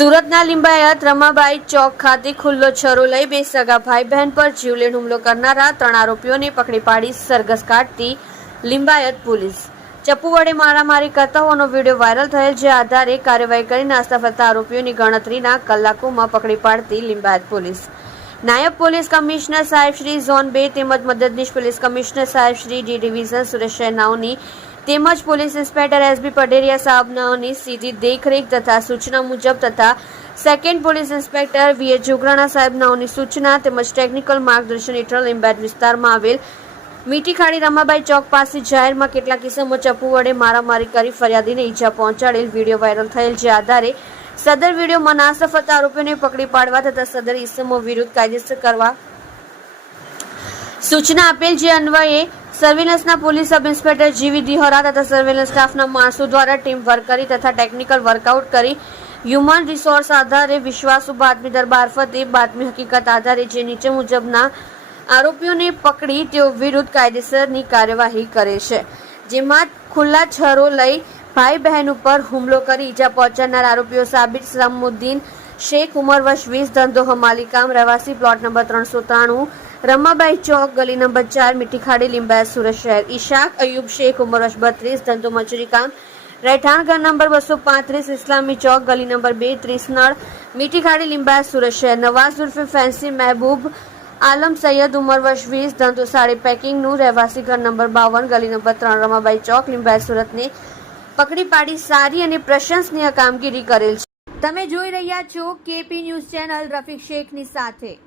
સુરતના લિંબાયત રમાબાઈ ચોક ખાતે ખુલ્લો છરો લઈ બે સગા ભાઈ બહેન પર જીવલેણ હુમલો કરનારા 3 આરોપીઓને પકડી પાડી સરઘસ કાઢતી લિંબાયત પોલીસ। ચપ્પુ વડે મારામારી કરતા હોવાનો વિડીયો વાયરલ થયેલ, જે આધારે કાર્યવાહી કરી નાસ્તા ફરતા આરોપીઓની ગણતરીના કલાકોમાં પકડી પાડતી લિંબાયત પોલીસ। નાયબ પોલીસ કમિશનર સાહેબ શ્રી ઝોન 2 તેમજ મદદનીશ પોલીસ કમિશનર સાહેબ શ્રી ડી ડિવિઝન સુરેશ શેનાવની તેમજ પોલીસ ઇન્સ્પેક્ટર એસબી પટેરિયા સાહેબની સીધી દેખરેખ તથા સૂચના મુજબ તથા સેકન્ડ પોલીસ ઇન્સ્પેક્ટર વીએ જોગરાણા સાહેબની સૂચના તેમજ ટેકનિકલ માર્ગદર્શન હેઠળ લિંબાયત વિસ્તારમાં આવેલ મીઠી ખાડી રમાબાઈ ચોક પાસે જાહેરમાં કેટલાક કિસ્સામો ચપ્પુ વડે મારામારી કરી ફરિયાદીને ઈજા પહોંચાડેલ વિડીયો વાયરલ થયેલ, જે આધારે સદર વિડીયોમાં નાસ્તા ફરતા આરોપીઓને પકડી પાડવા તથા સદર ઇસમો વિરુદ્ધ કાયદેસર કરવા સૂચના આપેલ, જે અન્વયે સર્વેલન્સના પોલીસ સબ ઇન્સ્પેક્ટર જીવી દિહોરા તથા સર્વેલન્સ સ્ટાફના માણસો દ્વારા ટીમ વર્ક કરી તથા ટેકનિકલ વર્કઆઉટ કરી હ્યુમન રિસોર્સ આધારે વિશ્વાસુ બાતમીદાર મારફતે બાતમી હકીકત આધારે જે નીચે મુજબના આરોપીઓને પકડી તેઓ વિરુદ્ધ કાયદેસરની કાર્યવાહી કરે છે, જેમાં ખુલ્લા છરો લઈ ભાઈ બહેન ઉપર હુમલો કરી ઈજા પહોંચાડનાર આરોપીઓ સાબિર સલામુદ્દીન શેખ ઉંમર વર્ષ 20 ધંધો હમાલી કામ રહેવાસી પ્લોટ નંબર 393 રમાબાઈ ચોક ગલી નંબર 4 મીઠી ખાડી લિંબાયત સુરત શહેર। ઈશાક અયુબ શેખ ઉંમર વર્ષ 32 ધંધો મજૂરી કામ રહેઠાણ ઘર નંબર 235 ઇસ્લામી ચોક ગલી નંબર 2 30 નળ મીઠી ખાડી લિંબાયત સુરત શહેર। નવાઝ ઉર્ફે ફેન્સી મહેબૂબ આલમ સૈયદ ઉંમર વર્ષ 20 ધંધો સાડી પેકિંગનું રહેવાસી ઘર નંબર 52 ગલી નંબર 3 રમાબાઈ ચોક લિંબાયત સુરતને પકડી પાડી સારી અને પ્રશંસનીય કામગીરી કરેલ છે। તમે જોઈ રહ્યા છો કેપી ન્યૂઝ ચેનલ રફીક શેખની સાથે।